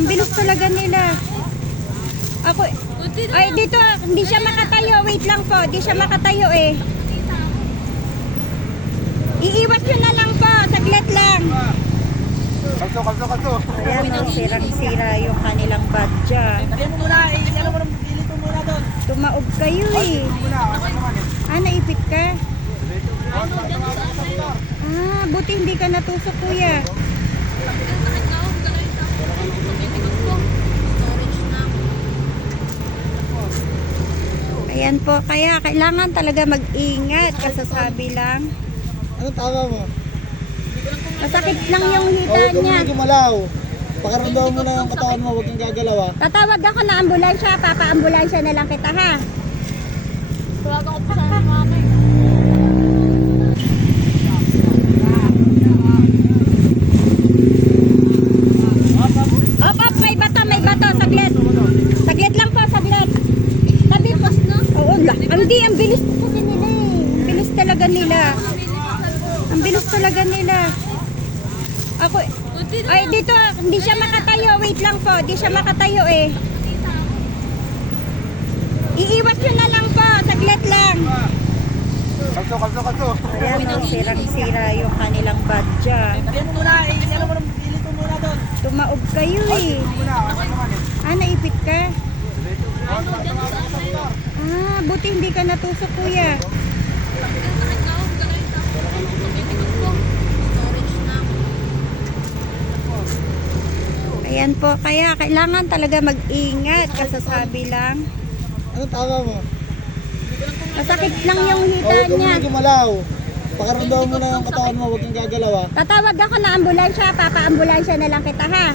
Ang bilis talaga nila. Ako, ay dito, hindi siya makatayo. Wait lang po, hindi siya makatayo eh. Iiwas nyo na lang po, saglit lang. Kalso. Ayan, sirang-sira yung kanilang badya. Diyan mo muna, ano mo nang pilit mo muna doon. Tumaob kayo eh. Naipit ka? Buti hindi ka natusok kuya. Ayan po, kaya kailangan talaga mag-ingat, kasasabi lang. Anong tama mo? Masakit lang yung hita Huwag ka niya. muna gumalaw. Pakaramdaman mo na yung katawan mo, huwag kang gagalaw ah. Tatawag ako na ambulansya, papa-ambulansya na lang kita ha. Tawagan ko pa sa mama eh. Op, may bato, saglit. Saglit lang po, saglit. Sabi po, oo, ang bilis kasi nila eh. Ang bilis talaga nila. Ang bilis talaga nila. Ako, ay dito, hindi siya makatayo. Wait lang po, hindi siya makatayo eh. Iiwas nyo na lang po, saglit lang. Kalso. Ayan, sirang-sira yung kanilang badya. Diyan mo muna, ano mo nang pilit mo muna doon. Tumaob kayo eh. Naipit ka? Buti hindi ka natusok kuya. Ayan po, kaya kailangan talaga mag-ingat, kasasabi lang. Anong tama mo? Masakit lang yung hita Huwag ka niya. muna gumalaw. Pakaramdaman mo na yung katawan mo, huwag kang gagalaw ah. Tatawag ako na ambulansya, papa-ambulansya na lang kita ha.